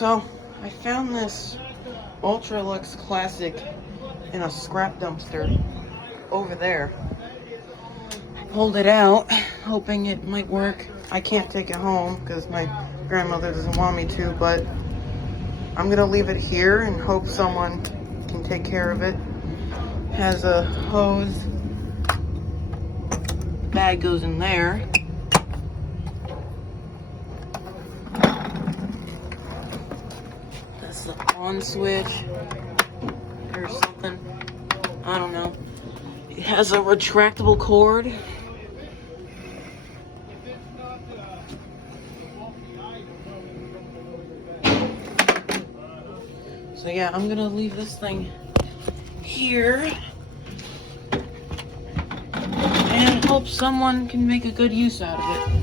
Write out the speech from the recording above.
So I found this Electrolux Classic in a scrap dumpster over there. I pulled it out, hoping it might work. I can't take it home because my grandmother doesn't want me to, but I'm gonna leave it here and hope someone can take care of it. Has a hose. Bag goes in there. That's the on switch or something. I don't know. It has a retractable cord. So yeah, I'm gonna leave this thing here and hope someone can make a good use out of it.